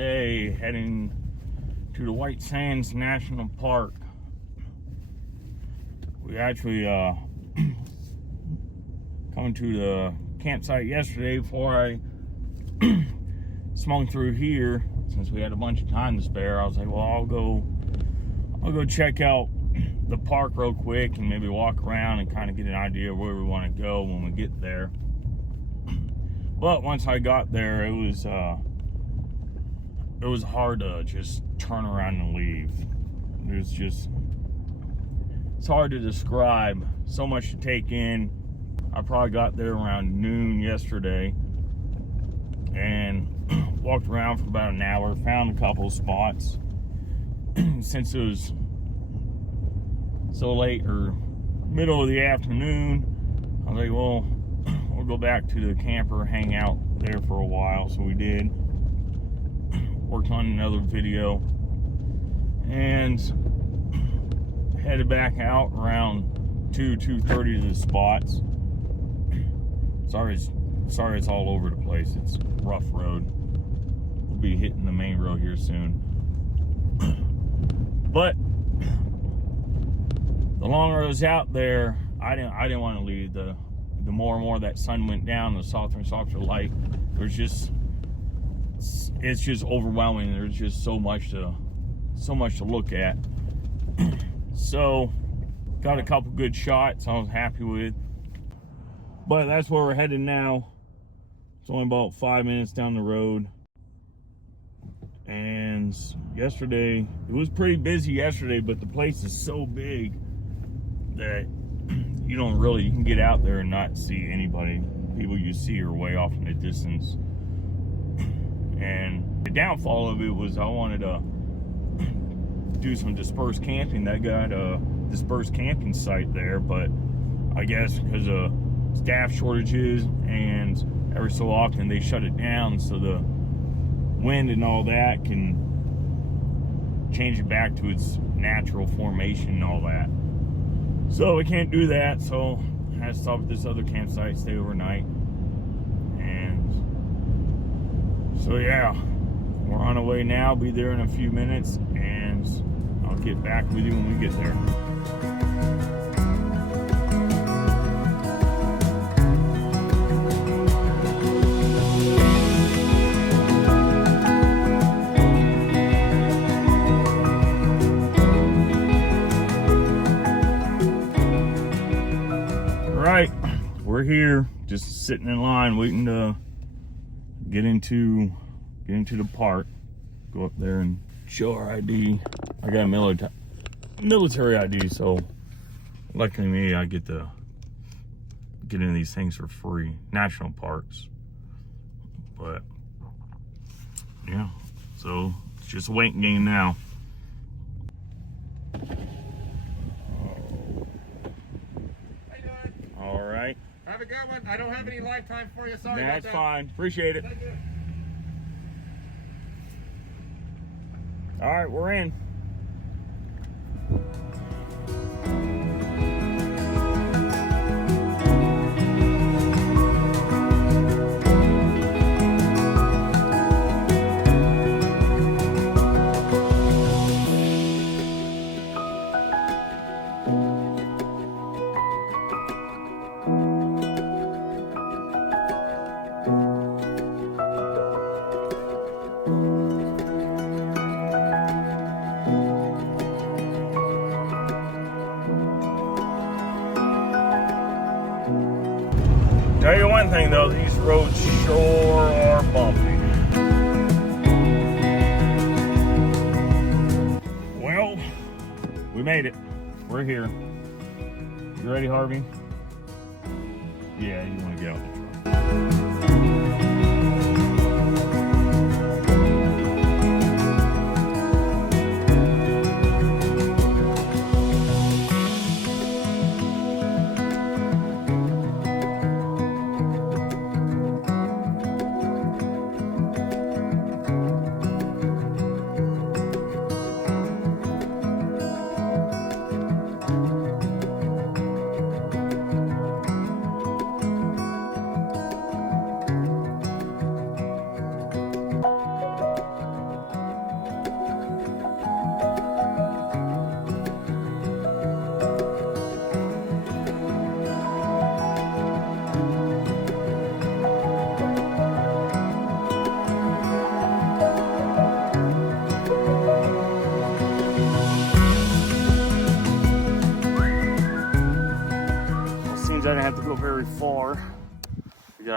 today, heading to the White Sands National Park. We actually coming to the campsite yesterday before I swung through here. Since we had a bunch of time to spare, I was like, well, I'll go check out the park real quick and maybe walk around and kind of get an idea of where we want to go when we get there. But once I got there, it was hard to just turn around and leave. It's hard to describe. So much to take in. I probably got there around noon yesterday and walked around for about an hour, found a couple of spots. Since it was so late or middle of the afternoon, I was like, well, we'll go back to the camper, hang out there for a while. So we did. Worked on another video and headed back out around 2:30 to the spots. Sorry it's all over the place. It's a rough road. We'll be hitting the main road here soon. But the longer I was out there, I didn't want to leave. The more and more that sun went down, the softer and softer light. It's just overwhelming. There's just so much to look at. So got a couple good shots I was happy with. But that's where we're headed now. It's only about 5 minutes down the road. And yesterday, it was pretty busy yesterday, but the place is so big that you can get out there and not see anybody. People you see are way off in the distance. And the downfall of it was I wanted to do some dispersed camping. That got a dispersed camping site there, but I guess because of staff shortages and every so often they shut it down so the wind and all that can change it back to its natural formation and all that. So we can't do that, so I had to stop at this other campsite, stay overnight. And so yeah, we're on our way now. Be there in a few minutes, and I'll get back with you when we get there. All right, we're here, just sitting in line, waiting to get into the park. Go up there and show our ID. I got a military ID, so luckily me, I get to get into these things for free. National parks. But yeah, so it's just a waiting game now. All right. Have a good one. I don't have any lifetime for you. Sorry That's about that. fine. Appreciate it. Thank you. All right, we're in. Tell you one thing though, these roads sure are bumpy. Well, we made it. We're here. You ready, Harvey? Yeah, you want to get out the truck.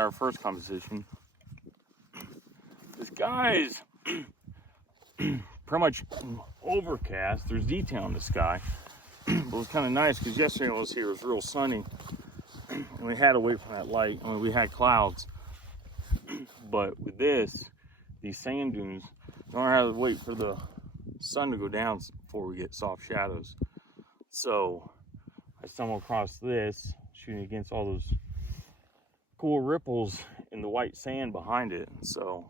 our first composition. The sky is pretty much overcast. There's detail in the sky. But it was kind of nice because yesterday when I was here, it was real sunny. And we had to wait for that light. I mean, we had clouds. But with this, these sand dunes, you don't have to wait for the sun to go down before we get soft shadows. So I stumbled across this, shooting against all those cool ripples in the white sand behind it. So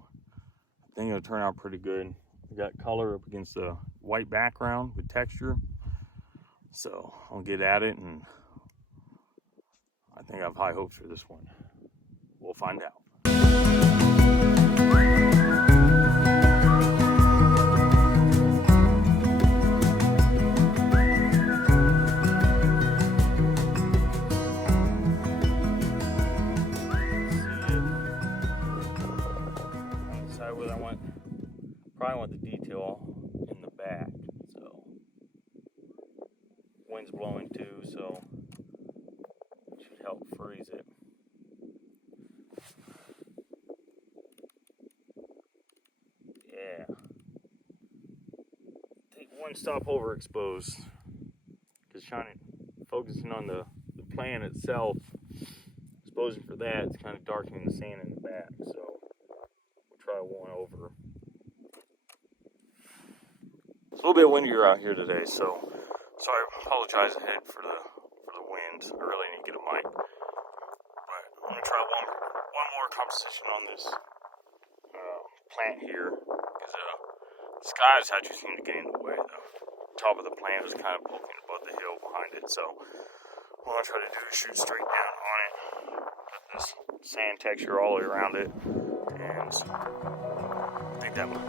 I think it'll turn out pretty good. We got color up against the white background with texture. So I'll get at it, and I think I have high hopes for this one. We'll find out. Probably want the detail in the back, so wind's blowing too, so it should help freeze it. Yeah. Take one stop overexposed, because focusing on the plan itself, exposing for that, it's kind of darkening the sand in the back, so we'll try one over. It's a little bit windier out here today, so I apologize ahead for the wind. I really need to get a mic. But I'm gonna try one more composition on this plant here, because the skies actually seem to get in the way. The top of the plant is kind of poking above the hill behind it, so what I'm gonna try to do is shoot straight down on it. Got this sand texture all the way around it, and I think that might.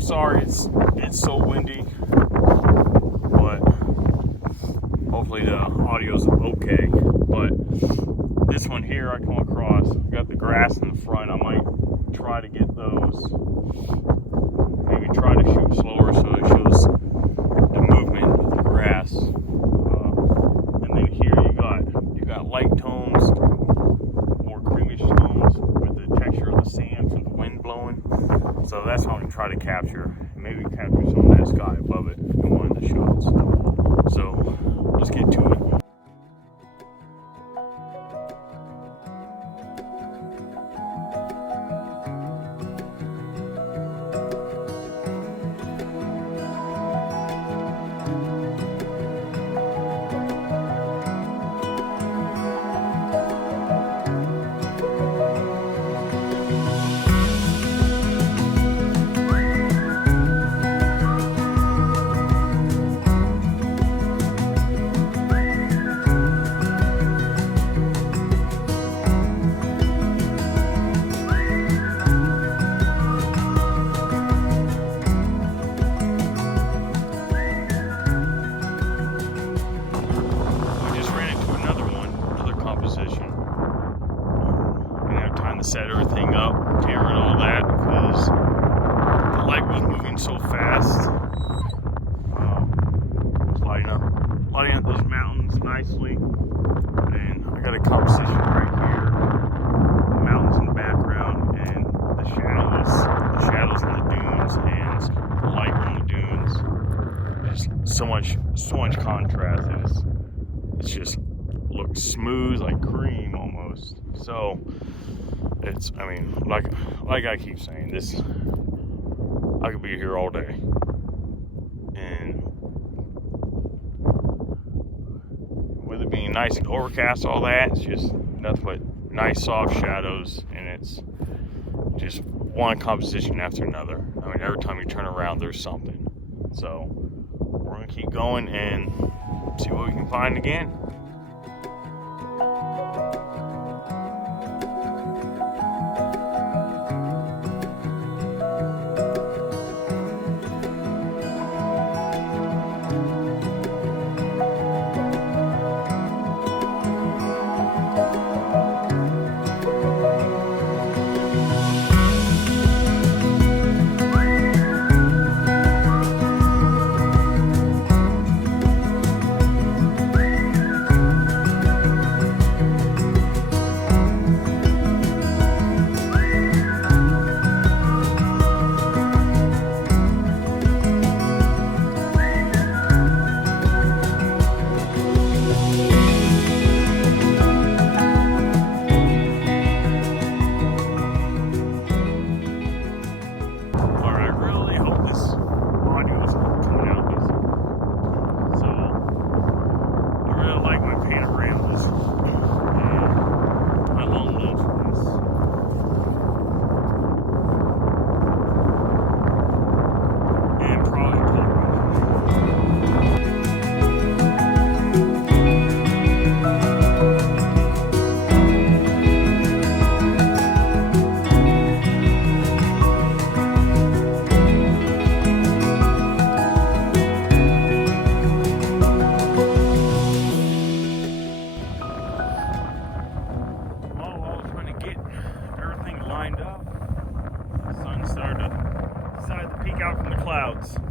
Sorry, it's so windy, but hopefully the audio's okay. But this one here I come across, got the grass in the front. I might try to get those, maybe try to shoot slower so it shows the movement of the grass. And then here you got light tones, more creamish tones with the texture of the sand from the wind blowing. So that's what I'm going to try to capture. Maybe capture some of that sky above it in one of the shots. So let's get to it. composition. I didn't have time to set everything up, camera and all that, because the light was moving so fast. It's lighting up those mountains nicely. And I got a composition right here, the mountains in the background, and the shadows in the dunes, and the light on the dunes. Just so much contrast. It just looks smooth, like cream almost. So it's, I mean, like I keep saying, this, I could be here all day. And with it being nice and overcast, all that, it's just nothing but nice soft shadows, and it's just one composition after another. I mean, every time you turn around, there's something. So we're gonna keep going and see what we can find again.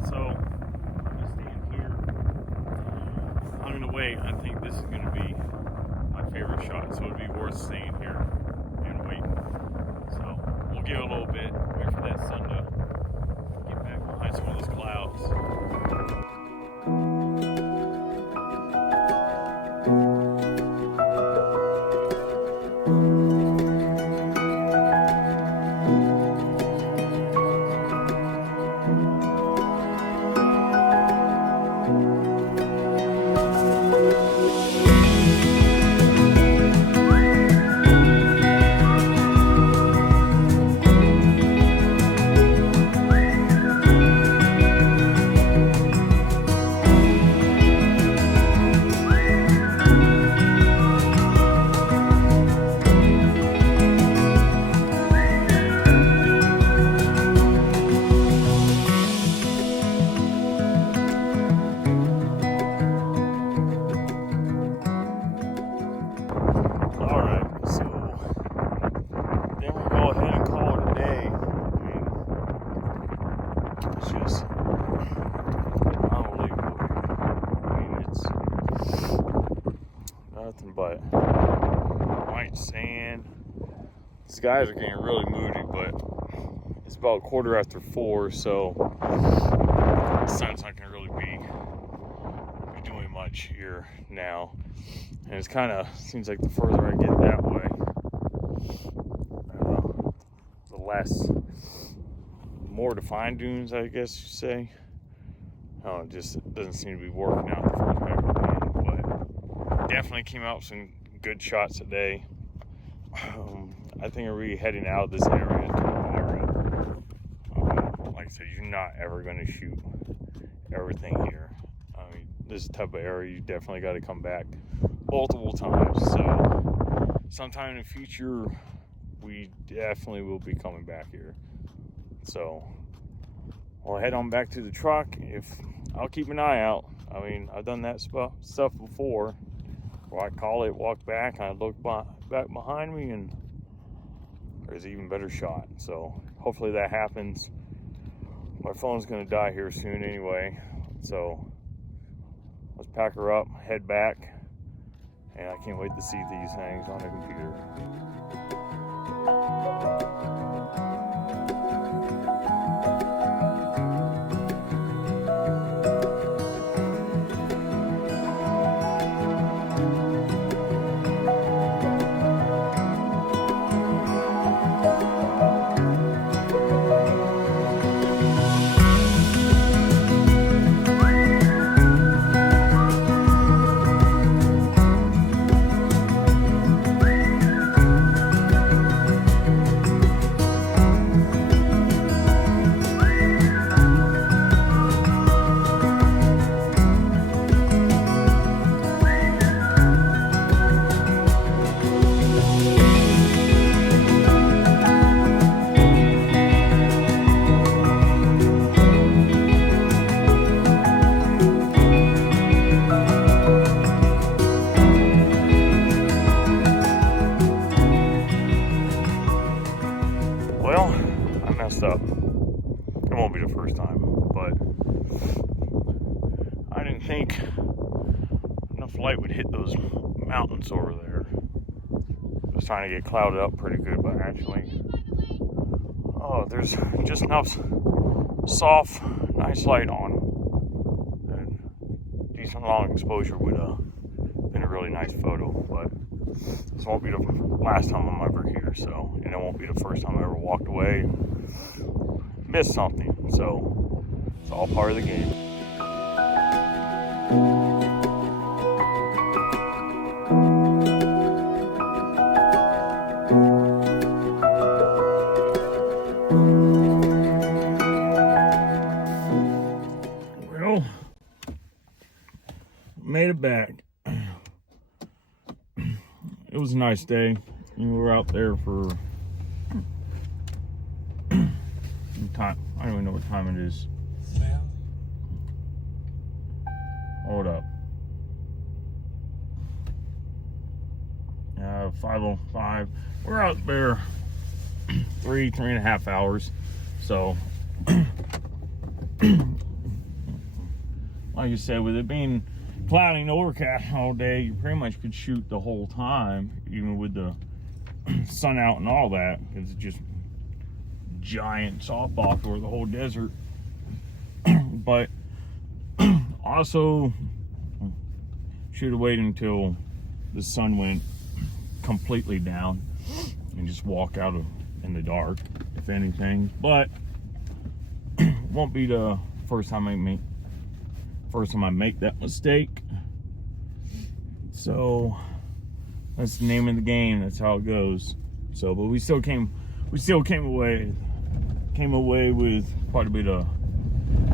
So I'm just staying here. I'm gonna wait. I think this is gonna be my favorite shot, so it'd be worth staying here and waiting. So we'll give it a little bit, wait for that sun to get back behind some of those clouds. Nothing but white sand. These guys are getting really moody, but it's about 4:15, so the sun's not going to really be doing much here now. And it's kind of seems like the further I get that way, the less, more defined dunes, I guess you say. Oh, it just doesn't seem to be working out the further I go in, but definitely came out with some good shots today. I think we'll be heading out of this area tomorrow. Like I said, you're not ever going to shoot everything here. I mean, this type of area, you definitely got to come back multiple times. So sometime in the future, we definitely will be coming back here. So I'll head on back to the truck. I'll keep an eye out. I mean, I've done that stuff before. Well, I call it, walk back, and I look back behind me, and there's an even better shot. So hopefully that happens. My phone's gonna die here soon anyway, so let's pack her up, head back, and I can't wait to see these things on the computer. Well, I messed up. It won't be the first time, but I didn't think enough light would hit those mountains over there. I was trying to get clouded up pretty good, but actually, there's just enough soft, nice light on. And decent long exposure would have been a really nice photo, but this won't be the last time I'm ever here, so, and it won't be the first time I ever walked away and missed something, so it's all part of the game. Well, made it back. It was a nice day. We were out there for time. I don't even know what time it is. Hold up. 5:05. We're out there 3.5 hours. So, like you said, with it being cloudy and overcast all day, you pretty much could shoot the whole time, even with the sun out and all that, because it's just giant softball over the whole desert. But also should have waited until the sun went completely down and just walk out in the dark, if anything. But won't be the first time I make that mistake. So that's the name of the game. That's how it goes. So, but we still came away with quite a bit of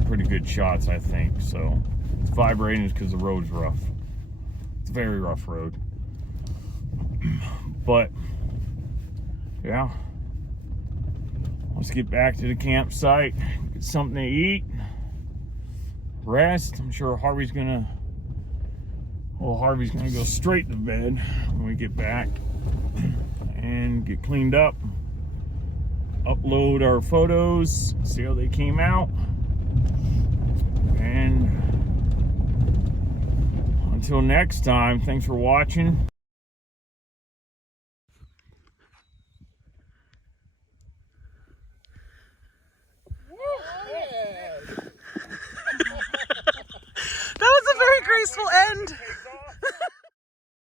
pretty good shots, I think. So it's vibrating because the road's rough. It's a very rough road. But yeah, let's get back to the campsite, get something to eat, rest. I'm sure Harvey's gonna go straight to bed when we get back and get cleaned up, upload our photos, see how they came out, and until next time, thanks for watching.